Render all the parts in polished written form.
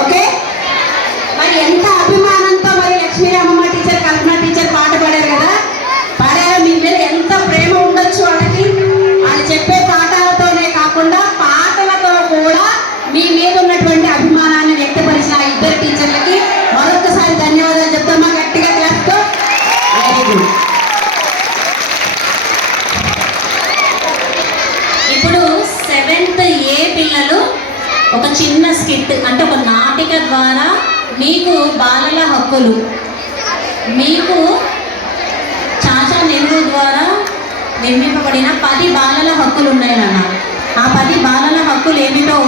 Okay, మరి ఎంత అభిమానంతో మరి లక్ష్మీరామమ్మ టీచర్, కల్పన టీచర్ పాట పాడారు కదా, పాడారు. మీ మీద ఎంత ప్రేమ ఉండొచ్చు వాళ్ళకి. వాళ్ళు చెప్పే పాఠాలతోనే కాకుండా పాటలతో కూడా మీ మీద ఉన్నటువంటి అభిమానాన్ని వ్యక్తపరిచిన ఆ ఇద్దరు టీచర్లకి మరొకసారి ధన్యవాదాలు చెప్తామా గట్టిగా క్లాస్తో. Very good. ఇప్పుడు 7th A పిల్లలు ఒక చిన్న స్కిట్ అంటే ఒక నాటిక ద్వారా మీకు బాలల హక్కులు, మీకు చాచా నెహ్రూ ద్వారా నిర్మింపబడిన 10 బాలల హక్కులు ఉన్నాయన్న. ఆ 10 బాలల హక్కులు ఏమిటో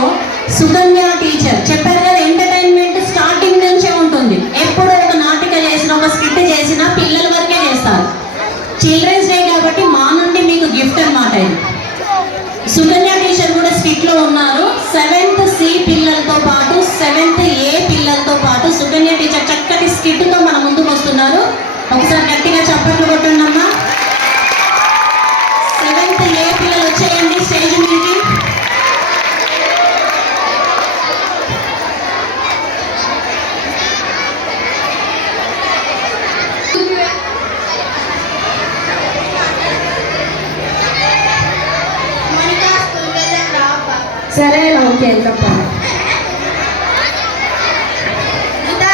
సుకన్య టీచర్ చెప్పారు కదా. ఎంటర్టైన్మెంట్ స్టార్టింగ్ నుంచే ఉంటుంది. ఎప్పుడు ఒక నాటిక చేసిన, ఒక స్కిట్ చేసిన పిల్లల వరకే చేస్తారు. చిల్డ్రన్స్ డే కాబట్టి మా నుండి మీకు గిఫ్ట్ అన్నమాట ఇది. సుకన్య టీచర్ కూడా స్కిట్లో ఉన్నారు. 7th C పిల్లలతో పాటు 7th A పిల్లలతో పాటు సుకన్య టీచర్ చక్కటి స్కిట్తో మన ముందుకు వస్తున్నారు. ఒకసారి గట్టిగా చప్పట్లు కొట్టండి అమ్మా. 7th A పిల్లలు వచ్చేయండి స్టేజ్ మీదకి. సరే ఓకే వెళ్తాం.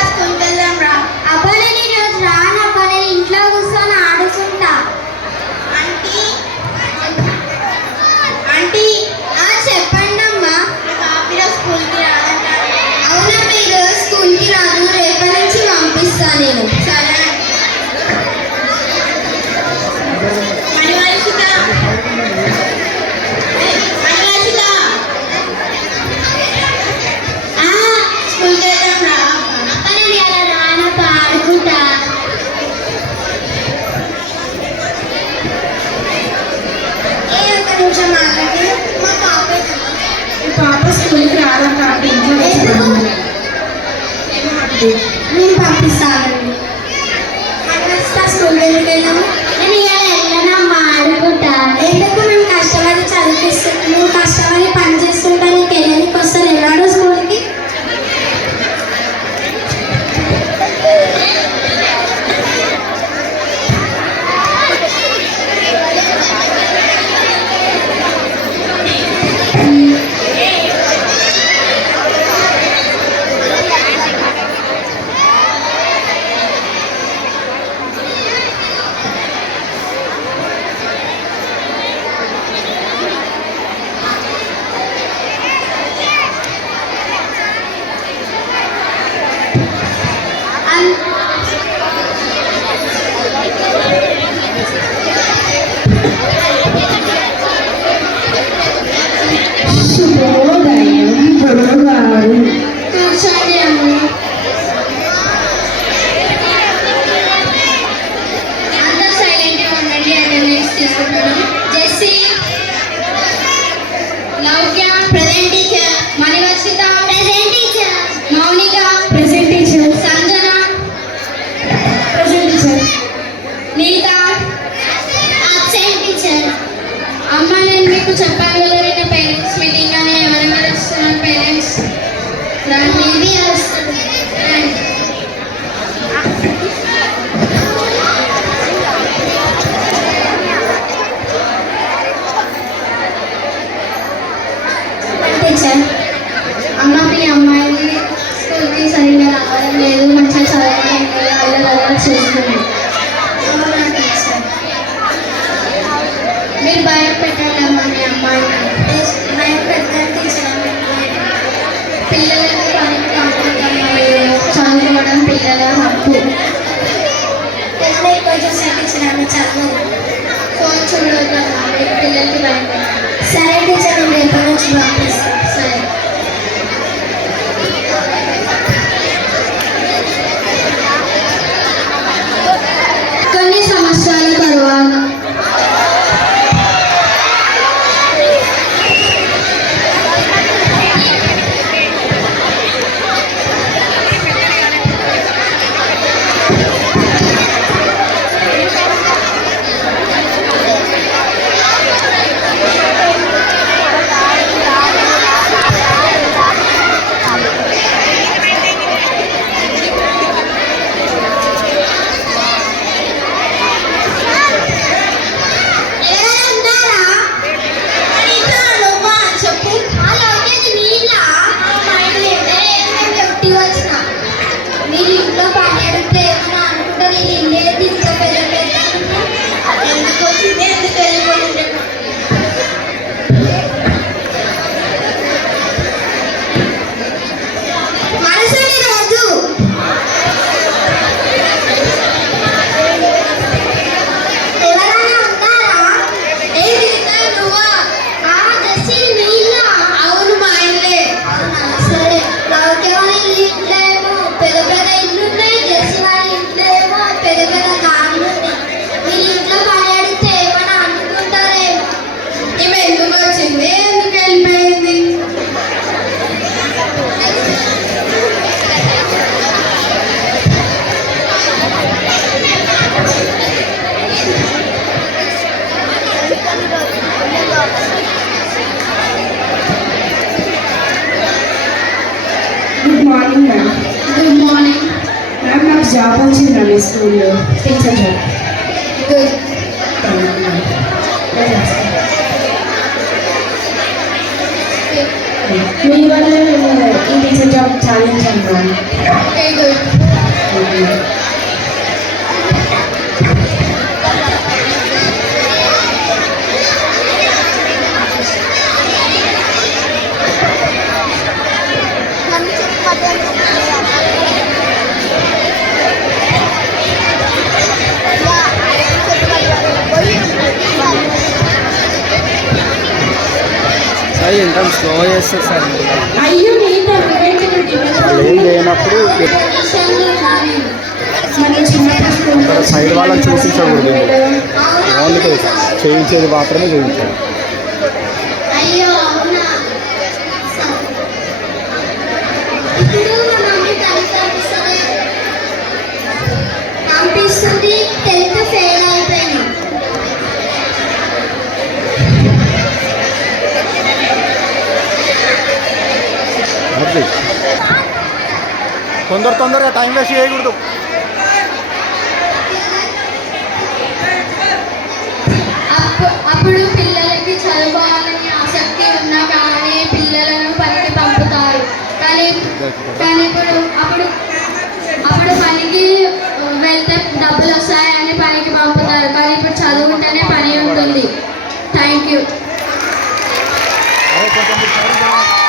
స్కూల్కి వెళ్దాం రా. అబ్బా నేను ఈరోజు రానబ్బా, నేను ఇంట్లో కూర్చొని ఆడుకుంటా. ఆంటీ ఆంటీ చెప్పండి అమ్మా. ఈరోజు స్కూల్కి రాదంట. అవునమ్మా ఈరోజు స్కూల్కి రాదు, రేపటి నుంచి పంపిస్తాను నేను. సరే పాప స్కూల్కి రాదంట. నేను పంపిస్తాను. స్కూల్ వెళ్ళిపోయినాము. నేను ఇలా వెళ్ళనమ్మా, ఆడుకుంటా. ఎందుకు మేము కష్టపడి చదివిస్తున్నాం, నువ్వు కష్టపడి పని చేస్తుంటా, నీకు వెళ్ళడానికి వస్తారు. వెళ్ళాడు స్కూల్కి. అమ్మ నేను మీకు చెప్పాను కదా, నిన్న పేరెంట్స్ మీటింగ్ అని ఎవరెవరు వస్తున్నారు పేరెంట్స్ దాన్ని వస్తుంది. టీచర్ అమ్మ మీ అమ్మాయిని స్కూల్కి సరిగ్గా రావడం లేదు, మంచిగా చదవడం అల్లరి చేస్తుంది. మీరు భయపెట్టండి అమ్మ మీ అమ్మాయిని. భయపెడతాను టీచర్. పిల్లలకు పని కాకుండా చదువుకోవడం పిల్లల హక్కు. పిల్లలు ఎక్కువ చూసే టీచర్ ఆమె చదవదు, ఫోన్ చూడదు. పిల్లలకి భయపెట్టాలి. సరే టీచర్ నేను రేపటి నుంచి పంపిస్తాను. సరే కొన్ని సంవత్సరాల తరువాత వచ్చిందా మీ స్కూల్లో టీచర్ జాబ్? గుడ్. మీ వల్ల మేము ఈ టీచర్ జాబ్ సాధించాము. Okay good. సార్ ఎంత స్లో చేస్తారు సార్ అయ్యో నీతో వాళ్ళు ఏం లేనప్పుడు అక్కడ సైడ్ వాళ్ళని చూపించకూడదు ఓన్లీ చేయించేది మాత్రమే చేయించాలి. అయ్యో అవునా. ఇప్పుడు మా మమ్మీ పంపిస్తుంది. 10th ఫెయిల్ అయిపోయినా. అది తొందరగా టైం వేస్ట్ చేయకూడదు. అప్పుడు పిల్లలకి చదువుకోవాలని ఆసక్తి ఉన్నా కానీ పిల్లలను పనికి పంపుతారు. కానీ అప్పుడు పనికి వెళ్తే డబ్బులు వస్తాయని పనికి పంపుతారు. కానీ ఇప్పుడు చదువుకుంటేనే పని ఉంటుంది. Thank you. అరే కొంచెం